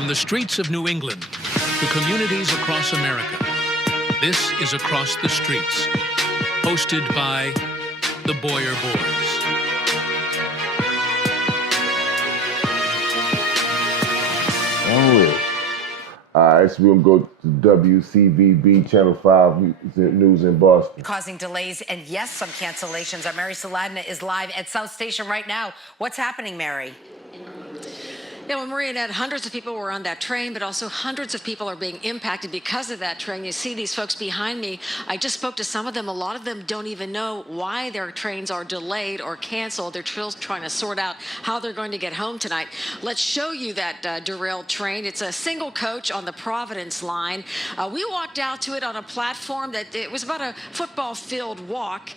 From the streets of New England to communities across America, this is Across the Streets, hosted by the Boyer Boys. All right, so we're going to go to WCVB Channel 5 News in Boston. Causing delays and, yes, some cancellations. Our Mary Saladna is live at South Station right now. What's happening, Mary? Yeah, well, Maria and Ed, hundreds of people were on that train, but also hundreds of people are being impacted because of that train. You see these folks behind me. I just spoke to some of them. A lot of them don't even know why their trains are delayed or canceled. They're still trying to sort out how they're going to get home tonight. Let's show you that derailed train. It's a single coach on the Providence line. We walked out to it on a platform that it was about a football field walk.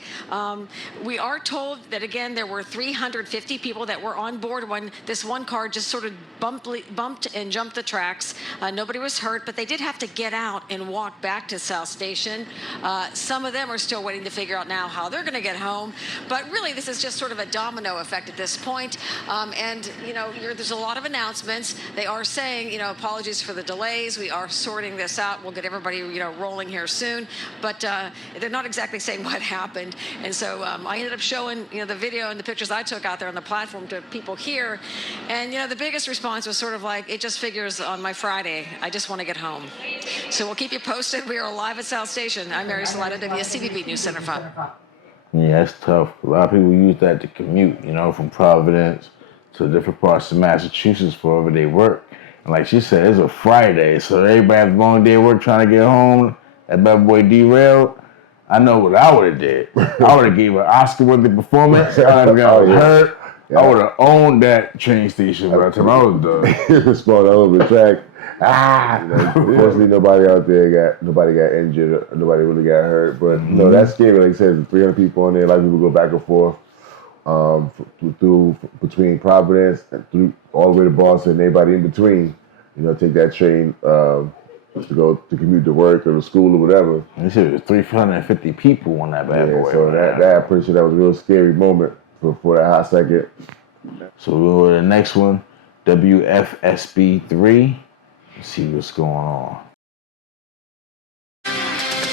We are told that, again, there were 350 people that were on board when this one car just sort of bumped and jumped the tracks. Nobody was hurt, but they did have to get out and walk back to South Station. Some of them are still waiting to figure out now how they're going to get home. But really, this is just sort of a domino effect at this point. And, you know, there's a lot of announcements. They are saying, you know, apologies for the delays. We are sorting this out. We'll get everybody, you know, rolling here soon. But they're not exactly saying what happened. And so I ended up showing, you know, the video and the pictures I took out there on the platform to people here. And, you know, the biggest response was sort of like, it just figures on my Friday. I just want to get home. So we'll keep you posted. We are live at South Station. I'm Mary Saladna, WCVB News Center 5. Yeah, it's tough. A lot of people use that to commute, you know, from Providence to different parts of Massachusetts for wherever they work. And like she said, it's a Friday, so everybody has a long day of work trying to get home. That bad boy derailed. I know what I would have did. I would have gave an Oscar-worthy perforance. I would have hurt. Yeah. I would have owned that train station by the time I was done. Spun all over the track. Fortunately, nobody got injured. Or nobody really got hurt. But no, that's scary. Like I said, 300 people on there. A lot of people go back and forth through between Providence and through all the way to Boston. Everybody in between, you know, take that train to go to commute to work or to school or whatever. They said there was 350 people on that bad boy. So that pretty sure that was a real scary moment for that hot second. So we'll go to the next one, WFSB3. Let's see what's going on.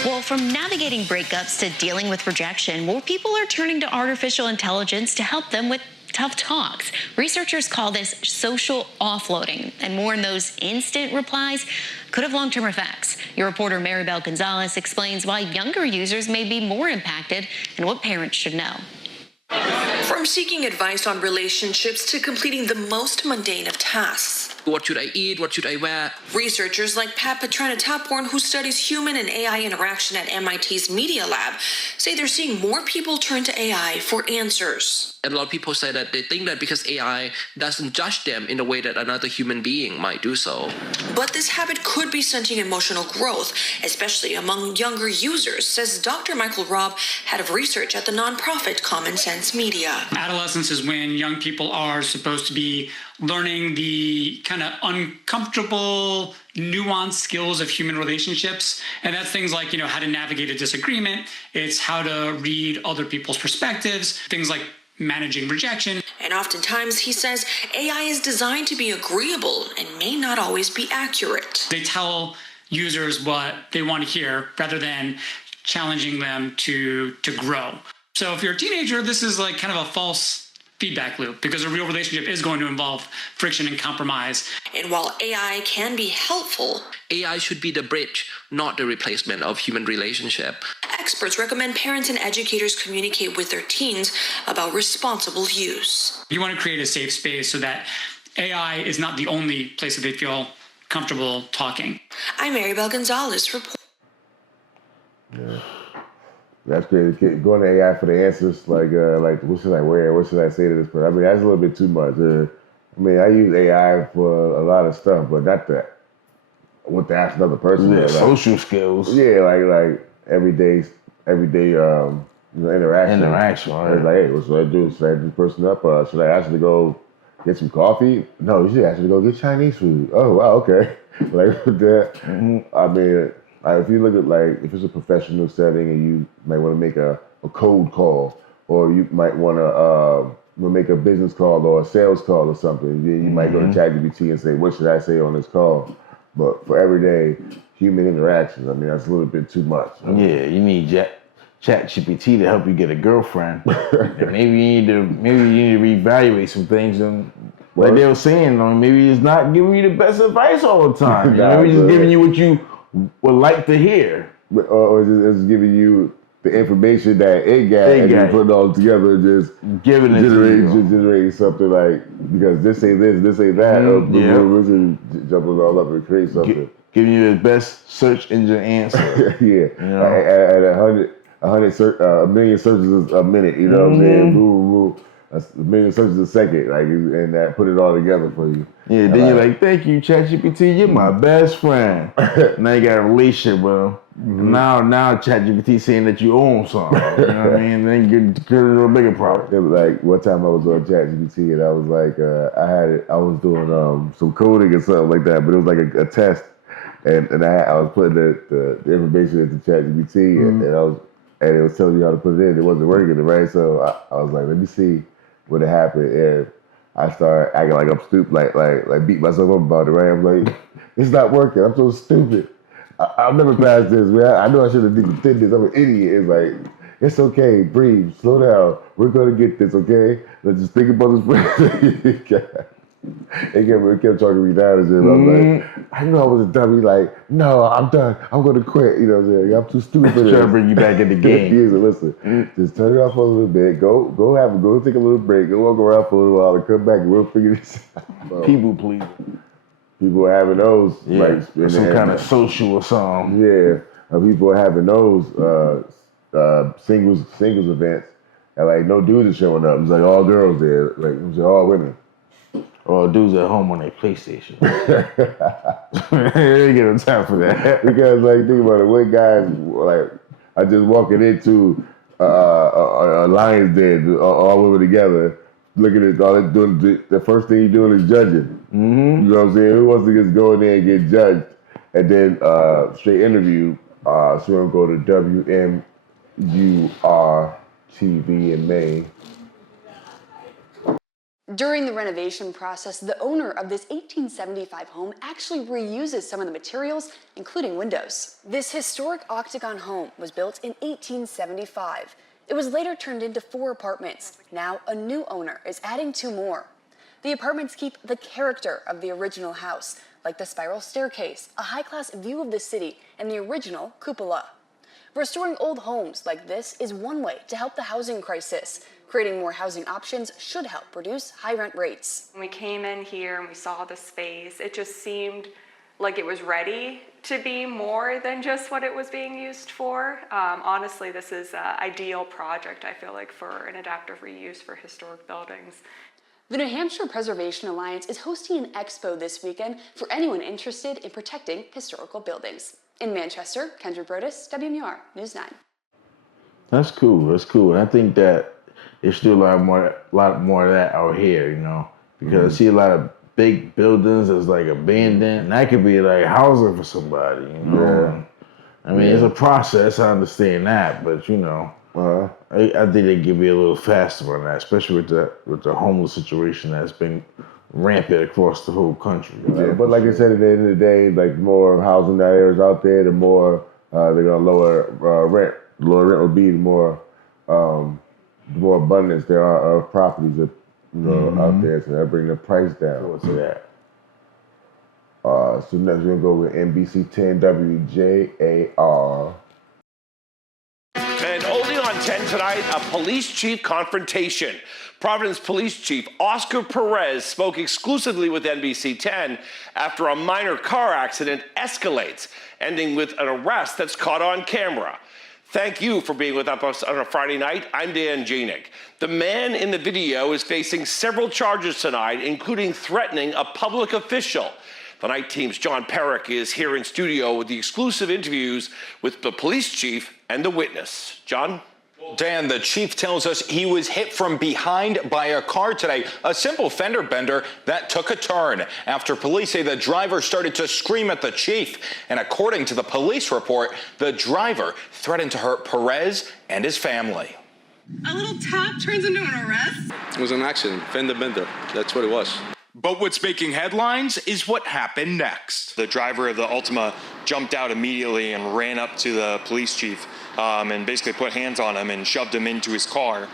Well, from navigating breakups to dealing with rejection, more people are turning to artificial intelligence to help them with tough talks. Researchers call this social offloading, and more in those instant replies could have long-term effects. Your reporter Maribel Gonzalez explains why younger users may be more impacted and what parents should know. From seeking advice on relationships to completing the most mundane of tasks. What should I eat? What should I wear? Researchers like Pat Patrana-Taporn, who studies human and AI interaction at MIT's Media Lab, say they're seeing more people turn to AI for answers. And a lot of people say that they think that because AI doesn't judge them in the way that another human being might do so. But this habit could be stunting emotional growth, especially among younger users, says Dr. Michael Robb, head of research at the nonprofit Common Sense Media. Adolescence is when young people are supposed to be learning the kind of uncomfortable, nuanced skills of human relationships. And that's things like, you know, how to navigate a disagreement. It's how to read other people's perspectives, things like managing rejection. And oftentimes, he says, AI is designed to be agreeable and may not always be accurate. They tell users what they want to hear rather than challenging them to grow. So if you're a teenager, this is like kind of a false feedback loop, because a real relationship is going to involve friction and compromise. And while AI can be helpful, AI should be the bridge, not the replacement of human relationship. Experts recommend parents and educators communicate with their teens about responsible use. You want to create a safe space so that AI is not the only place that they feel comfortable talking. I'm Maribel Gonzalez, reporting. Yeah. That's crazy. Going to AI for the answers, like what should I wear? What should I say to this person? I mean, that's a little bit too much. I mean, I use AI for a lot of stuff, but not that. I want to ask another person. Yeah, social skills. Yeah, like everyday interaction. Interaction, right? Like, hey, what should I do? Should I hit this person up? Should I ask them to go get some coffee? No, you should ask them to go get Chinese food. Oh, wow, okay. Like that. Mm-hmm. I mean, if you look at if it's a professional setting and you might want to make a cold call, or you might want to will make a business call or a sales call or something. You might go to ChatGPT and say, what should I say on this call? But for everyday human interactions, I mean, that's a little bit too much. Yeah, you need ChatGPT to help you get a girlfriend. And maybe you need to reevaluate some things. And like they were saying, maybe it's not giving you the best advice all the time. Maybe it's just giving you what you would like to hear. Or it's giving you the information that it got, and you put it all together and just giving it generating something like, because this ain't this, this ain't that, jumping all up and create something. Giving you the best search engine answer. At 100 a million searches a minute, you know what I'm saying? A million searches a second, like, and that put it all together for you. Yeah, then you're like, thank you, ChatGPT, you're my best friend. Now you got a relationship with him. Now ChatGPT saying that you own something. You know what I mean? Then you get to a bigger problem. It was like one time I was on ChatGPT and I was like, I was doing some coding or something like that, but it was like a test, and I was putting the information into ChatGPT and it was telling me how to put it in. It wasn't working, right? So I was like, let me see what happened, and I started acting like I'm stupid, like beat myself up about it, right? I'm like, it's not working. I'm so stupid. I'll never pass this, man. I know I should have did this. I'm an idiot. It's like, it's okay. Breathe. Slow down. We're gonna get this, okay? Let's just think about this. It kept talking me down and shit. I was like, I know I was a dummy. Like, no, I'm done. I'm gonna quit. You know what I'm saying? I'm too stupid for this. Trying to bring you back in the game. Listen, just turn it off for a little bit. Go take a little break. Go walk around for a little while and come back and we'll figure this out. People please. People are having those, like some kind of social or something. Yeah, people are having those singles events, and like no dudes are showing up. It's like all girls there, like it's all women. Or dudes at home on their PlayStation. They ain't get no time for that. Because like think about it, what guys like are just walking into a lion's den, all women together, looking at all that, doing the first thing you're doing is judging. You know what I'm saying? Who wants to just go in there and get judged and then straight interview? So we'll go to WMUR TV in Maine. During the renovation process, the owner of this 1875 home actually reuses some of the materials, including windows. This historic octagon home was built in 1875. It was later turned into 4 apartments. Now a new owner is adding 2 more. The apartments keep the character of the original house, like the spiral staircase, a high-class view of the city, and the original cupola. Restoring old homes like this is one way to help the housing crisis. Creating more housing options should help reduce high rent rates. When we came in here and we saw the space, it just seemed like it was ready to be more than just what it was being used for. Honestly, this is an ideal project, I feel like, for an adaptive reuse for historic buildings. The New Hampshire Preservation Alliance is hosting an expo this weekend for anyone interested in protecting historical buildings. In Manchester, Kendra Brodus, WMUR News 9. That's cool. I think that there's still a lot more of that out here, you know, because I see a lot of big buildings that's like abandoned, and that could be like housing for somebody, you know. Yeah. I mean, it's a process. I understand that, but you know, I think they could be a little faster on that, especially with the homeless situation that's been rampant across the whole country. Yeah, but like I said, at the end of the day, like the more housing that area's out there, the more they're gonna lower rent. The lower rent will be the more abundance there are of properties that out there, so that bring the price down. What's that? So next we're gonna go with NBC 10 WJAR. And only on 10 tonight, a police chief confrontation. Providence Police Chief Oscar Perez spoke exclusively with NBC 10 after a minor car accident escalates, ending with an arrest that's caught on camera. Thank you for being with us on a Friday night. I'm Dan Janik. The man in the video is facing several charges tonight, including threatening a public official. The night team's John Perrick is here in studio with the exclusive interviews with the police chief and the witness. John? Dan, the chief tells us he was hit from behind by a car today, a simple fender bender that took a turn after police say the driver started to scream at the chief. And according to the police report, the driver threatened to hurt Perez and his family. A little tap turns into an arrest? It was an accident, fender bender. That's what it was. But what's making headlines is what happened next. The driver of the Altima jumped out immediately and ran up to the police chief and basically put hands on him and shoved him into his car.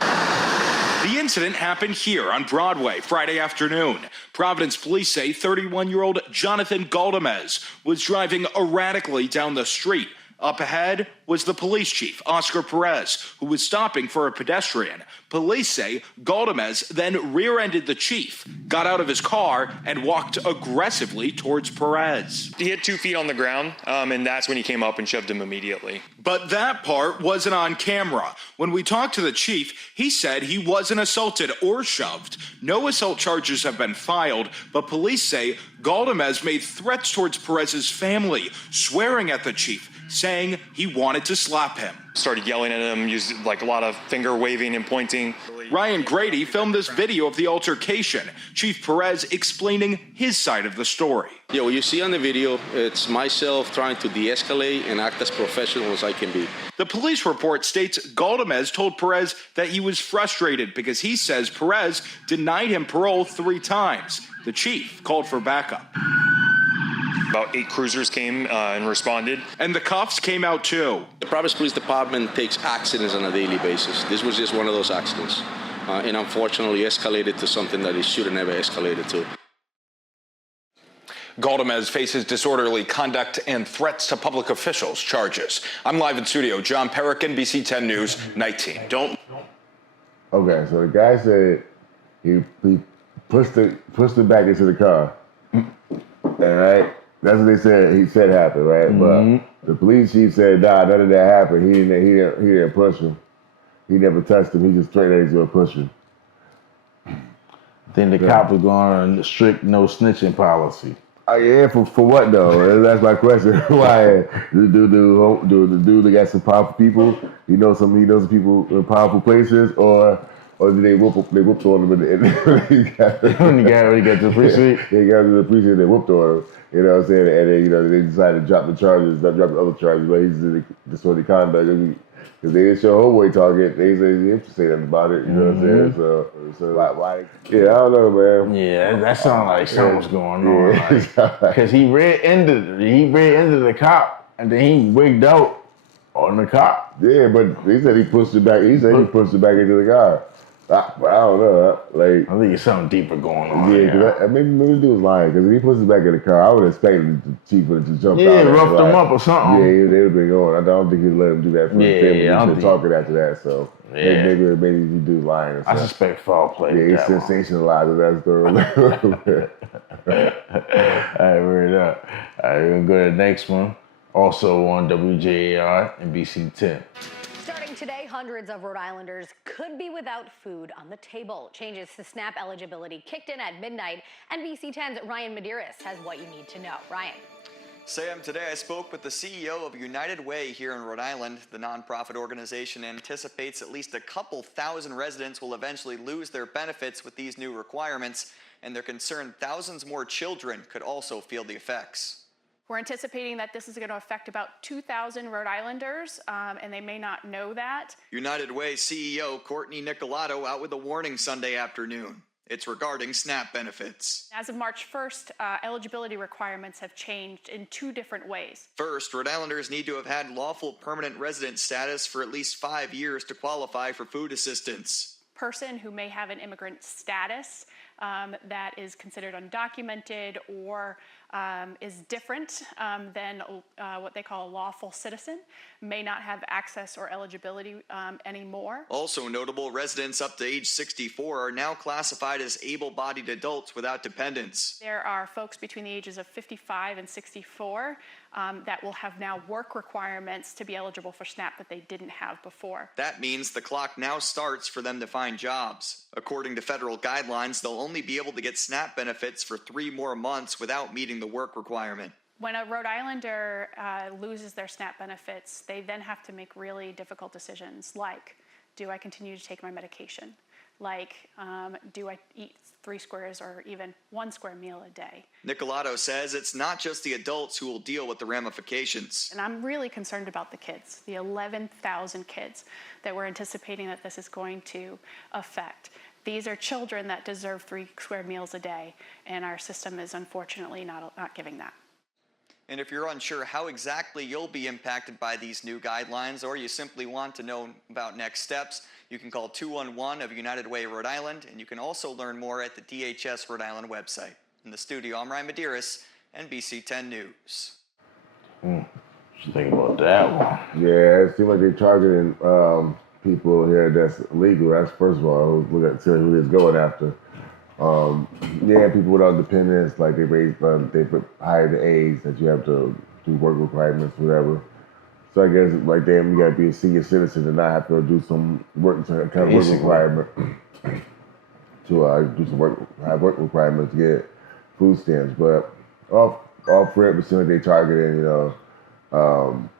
The incident happened here on Broadway Friday afternoon. Providence police say 31-year-old Jonathan Galdamez was driving erratically down the street. Up ahead was the police chief, Oscar Perez, who was stopping for a pedestrian. Police say Galdamez then rear-ended the chief, got out of his car, and walked aggressively towards Perez. He hit 2 feet on the ground, and that's when he came up and shoved him immediately. But that part wasn't on camera. When we talked to the chief, he said he wasn't assaulted or shoved. No assault charges have been filed, but police say Galdamez made threats towards Perez's family, swearing at the chief, saying he wanted to slap him. Started yelling at him, used like a lot of finger waving and pointing. Ryan Grady filmed this video of the altercation. Chief Perez explaining his side of the story. Yeah, what you see on the video, it's myself trying to de-escalate and act as professional as I can be. The police report states Galdamez told Perez that he was frustrated because he says Perez denied him parole 3 times. The chief called for backup. About 8 cruisers came and responded. And the cuffs came out too. The Providence Police Department takes accidents on a daily basis. This was just one of those accidents. And unfortunately escalated to something that it should have never escalated to. Galdamez faces disorderly conduct and threats to public officials charges. I'm live in studio. John Perrick, NBC 10 News, Night Team. Okay, so the guy said he pushed it back into the car. All right? That's what they said. He said happened, right? Mm-hmm. But the police chief said, nah, none of that happened. He didn't push him. He never touched him. He just straight at him push him. Then the cop was going on a strict no snitching policy. Yeah, for what though? That's my question. Why? The dude that got some powerful people? He knows some people in powerful places, or did they whooped on him when he got to the precinct? They got to the precinct, they whooped on him. You know what I'm saying? And then, they decided to drop the charges, not drop the other charges, but he's in disorderly conduct. Because they didn't show Homeboy talking, they didn't say nothing about it. You know what I'm saying? So why? Yeah, I don't know, man. Yeah, that sounds like something's going on. Because he rear-ended the cop, and then he wigged out on the cop. Yeah, but he said he pushed it back. He said he pushed it back into the car. But I don't know. I think it's something deeper going on. Yeah, because maybe the dude was lying. Because if he pushed it back in the car, I would have expected the chief to jump out. Yeah, roughed him up or something. Yeah, they'd have been going. I don't think he'd let him do that for the family. He's been talking after that, so maybe the dude's lying. I suspect foul play. Yeah, he sensationalized that story. All right, word up. All right, we're going to go to the next one. Also on WJAR and BC 10. Today, hundreds of Rhode Islanders could be without food on the table. Changes to SNAP eligibility kicked in at midnight. NBC 10's Ryan Medeiros has what you need to know. Ryan. Sam, today I spoke with the CEO of United Way here in Rhode Island. The nonprofit organization anticipates at least a couple thousand residents will eventually lose their benefits with these new requirements, and they're concerned thousands more children could also feel the effects. We're anticipating that this is going to affect about 2,000 Rhode Islanders, and they may not know that. United Way CEO Courtney Nicolato out with a warning Sunday afternoon. It's regarding SNAP benefits. As of March 1st, eligibility requirements have changed in 2 different ways. First, Rhode Islanders need to have had lawful permanent resident status for at least 5 years to qualify for food assistance. Person who may have an immigrant status that is considered undocumented or is different than what they call a lawful citizen may not have access or eligibility anymore. Also notable, residents up to age 64 are now classified as able-bodied adults without dependents. There are folks between the ages of 55 and 64 that will have now work requirements to be eligible for SNAP that they didn't have before. That means the clock now starts for them to find jobs. According to federal guidelines, they'll only be able to get SNAP benefits for 3 more months without meeting the work requirement. When a Rhode Islander loses their SNAP benefits, they then have to make really difficult decisions like, do I continue to take my medication? like do I eat 3 squares or even 1 square meal a day? Nicolato says it's not just the adults who will deal with the ramifications. And I'm really concerned about the kids, the 11,000 kids that we're anticipating that this is going to affect. These are children that deserve 3 square meals a day, and our system is unfortunately not giving that. And if you're unsure how exactly you'll be impacted by these new guidelines, or you simply want to know about next steps, you can call 211 of United Way Rhode Island, and you can also learn more at the DHS Rhode Island website. In the studio, I'm Ryan Medeiros, NBC 10 News. What you think about that one? Yeah, it seems like they're targeting people here that's illegal. That's first of all, we got to tell who it's going after. Yeah, people without dependents, like they put higher the age that you have to do work requirements, whatever. So I guess like damn, you gotta be a senior citizen and not have to do some work kind of work requirement to do some work requirements to get food stamps. But all for it, it seems like they targeting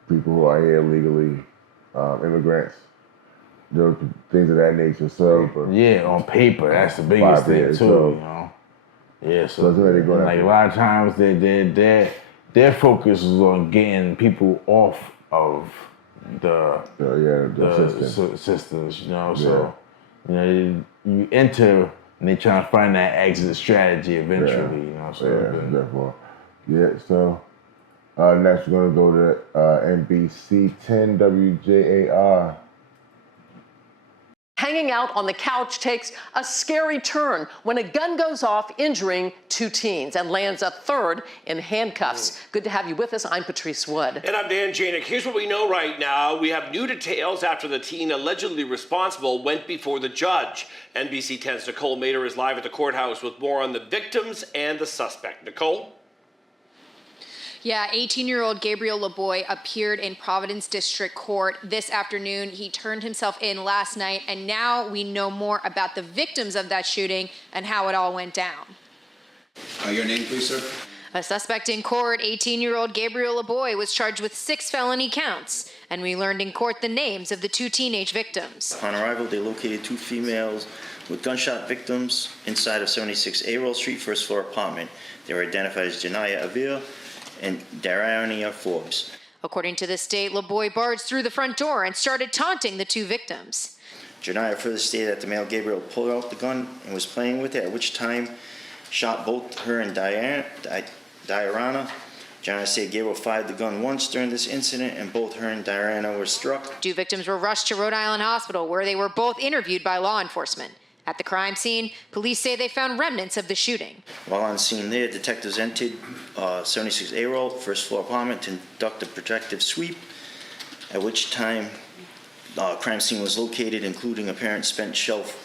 people who are here illegally, immigrants. Things of that nature. So yeah, on paper, that's the biggest thing too. So, you know. Yeah, so they're going like a lot of times their focus is on getting people off of the systems. You know, so you know you enter and they trying to find that exit strategy eventually. You know, so therefore, So next we're gonna go to NBC 10 WJAR. Hanging out on the couch takes a scary turn when a gun goes off, injuring 2 teens and lands a third in handcuffs. Good to have you with us. I'm Patrice Wood. And I'm Dan Janik. Here's what we know right now. We have new details after the teen allegedly responsible went before the judge. NBC 10's Nicole Mader is live at the courthouse with more on the victims and the suspect. Nicole? Yeah, 18-year-old Gabriel LeBoy appeared in Providence District Court this afternoon. He turned himself in last night, and now we know more about the victims of that shooting and how it all went down. Your name, please, sir? A suspect in court, 18-year-old Gabriel LeBoy, was charged with 6 felony counts, and we learned in court the names of the 2 teenage victims. Upon arrival, they located 2 females with gunshot victims inside of 76 Arrow Street, first floor apartment. They were identified as Janaya Avila and Derails Forbes. According to the state, LeBoy barged through the front door and started taunting the 2 victims. Janaya further stated that the male Gabriel pulled out the gun and was playing with it, at which time shot both her and Diana. Janaya said Gabriel fired the gun once during this incident, and both her and Diana were struck. 2 victims were rushed to Rhode Island Hospital, where they were both interviewed by law enforcement. At the crime scene, police say they found remnants of the shooting. While on scene there, detectives entered 76 Arrow, first floor apartment, to conduct a protective sweep, at which time crime scene was located, including apparent spent shelf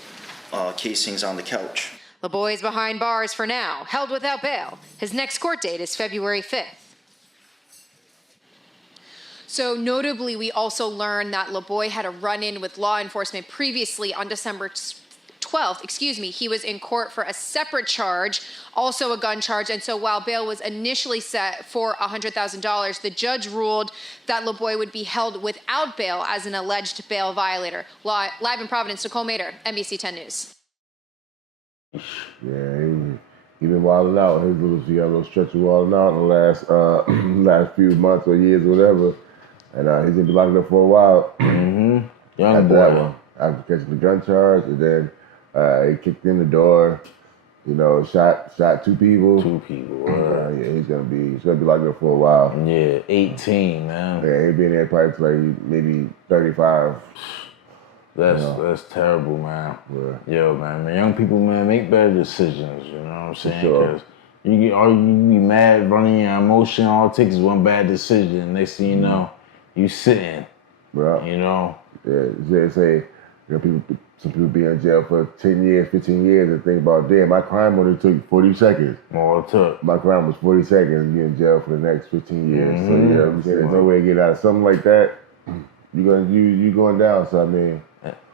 casings on the couch. LeBoy is behind bars for now, held without bail. His next court date is February 5th. So notably, we also learned that LeBoy had a run-in with law enforcement previously on December 12th, he was in court for a separate charge, also a gun charge, and so while bail was initially set for $100,000, the judge ruled that LeBoy would be held without bail as an alleged bail violator. Live in Providence, Nicole Mader, NBC 10 News. Yeah, he been wilding out. He got a little stretch of wilding out in the last few months or years or whatever, and he's been locked up for a while. Young boy. After catching the gun charge, and then he kicked in the door, shot 2 people. 2 people. Yeah, he's gonna be locked up for a while. Yeah, 18, man. Yeah, he's been there probably till like maybe 35. That's terrible, man. Yeah. Yo, man, young people, man, make better decisions. You know what I'm saying? Sure. Because you be mad, running your emotion. All it takes is one bad decision. Next thing you know, you sitting. Bro. You know. Yeah, they say some people be in jail for 10 years, 15 years, and think about, damn, my crime only took 40 seconds. All it took. My crime was 40 seconds, you're in jail for the next 15 years. So, there's no way to get out of something like that. You going down, so I mean,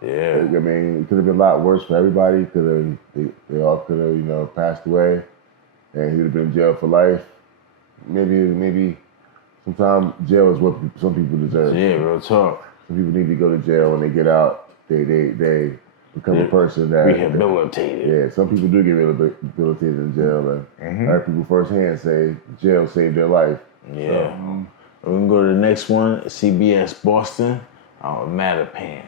it could have been a lot worse for everybody. They all could have, passed away, and he would have been in jail for life. Maybe sometimes jail is what some people deserve. Yeah, real talk. Some people need to go to jail when they get out. They become a person that rehabilitated. Yeah, some people do get rehabilitated in jail, and I heard people firsthand say jail saved their life. Yeah. We can go to the next one, CBS Boston, Mattapan.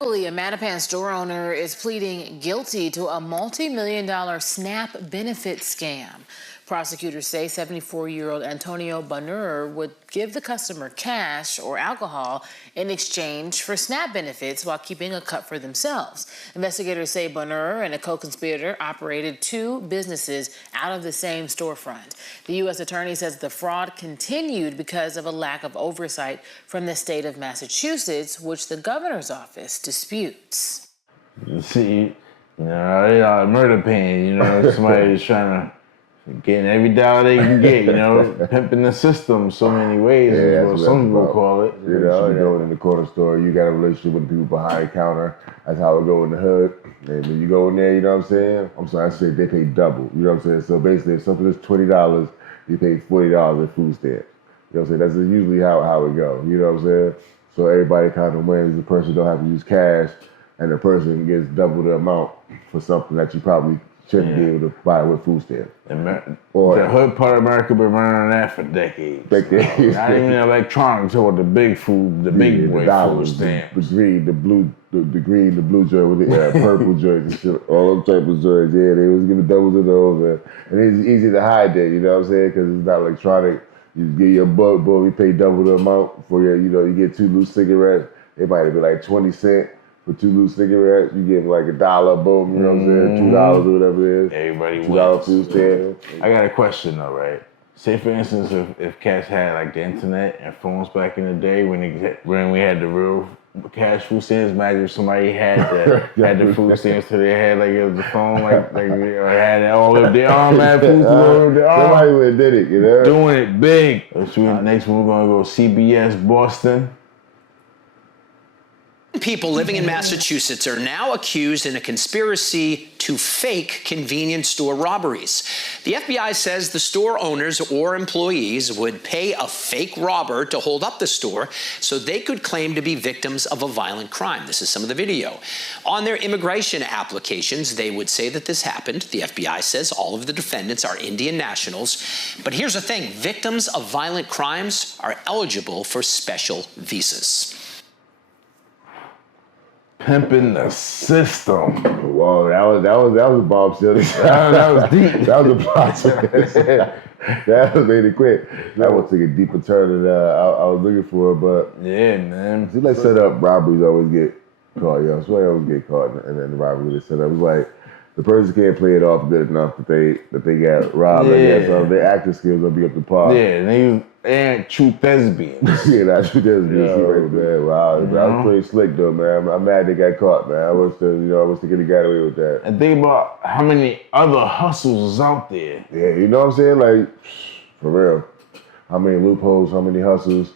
A Mattapan store owner is pleading guilty to a multi-million-dollar SNAP benefit scam. Prosecutors say 74-year-old Antonio Bonner would give the customer cash or alcohol in exchange for SNAP benefits while keeping a cut for themselves. Investigators say Bonner and a co-conspirator operated 2 businesses out of the same storefront. The U.S. attorney says the fraud continued because of a lack of oversight from the state of Massachusetts, which the governor's office disputes. You see, they are murder pain, somebody's trying to getting every dollar they can get, pimping the system so many ways is what some people call it. You go in the corner store, you got a relationship with the people behind the counter. That's how it go in the hood. And when you go in there, you know what I'm saying? I'm sorry, I said they pay double. You know what I'm saying? So basically, if something is $20, you pay $40 in food stamps. You know what I'm saying? That's usually how it go. You know what I'm saying? So everybody kind of wins. The person don't have to use cash, and the person gets double the amount for something that you probably shouldn't be able to buy with food stamps. The hood part of America been running on that for decades. Not even electronics or the big food, the big boy food stamp. The green, the blue joint with the purple joints and shit, all them type of joints. Yeah, they was giving doubles of those, and it's easy to hide that. You know what I'm saying? Because it's not electronic. You get your boy, we pay double the amount for your, you get 2 loose cigarettes. It might be like 20 cents. For 2 loose cigarettes, you get like $1, boom, you know what I'm saying? $2 or whatever it is. Everybody $2 food stamp. I got a question though, right? Say for instance, if cats had like the internet and phones back in the day when we had the real cash food stamps, imagine if somebody had the food stamps to their head like it was the phone, or had all of their arm had food stamps. Somebody would have did it, Doing it big. Next one we're gonna go CBS Boston. People living in Massachusetts are now accused in a conspiracy to fake convenience store robberies. The FBI says the store owners or employees would pay a fake robber to hold up the store so they could claim to be victims of a violent crime. This is some of the video. On their immigration applications, they would say that this happened. The FBI says all of the defendants are Indian nationals. But here's the thing, victims of violent crimes are eligible for special visas. Pimping the system. Whoa, that was a bombshell. That was deep. That was a bombshell. That made it quick. That one took a deeper turn than I was looking for, but yeah, man. See, like set up robberies always get caught. I swear I always get caught, and then the robbery they set up. It's like the person can't play it off good enough that they got robbed. Yeah. So their acting skills will be up to par. Yeah, they ain't true thespians. Yeah, that's true thespians. Man, wow, that was pretty slick though, man. I'm mad they got caught, man. I wish they could have got away with that. And think about how many other hustles is out there. Yeah, you know what I'm saying? Like, for real. How many loopholes, how many hustles.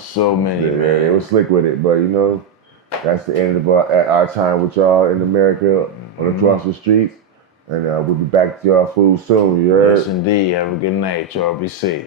So many, yeah, man. They were slick with it, but that's the end of our time with y'all in America on across the streets. And we'll be back to y'all food soon, you heard? Yes, indeed. Have a good night, y'all. Be safe.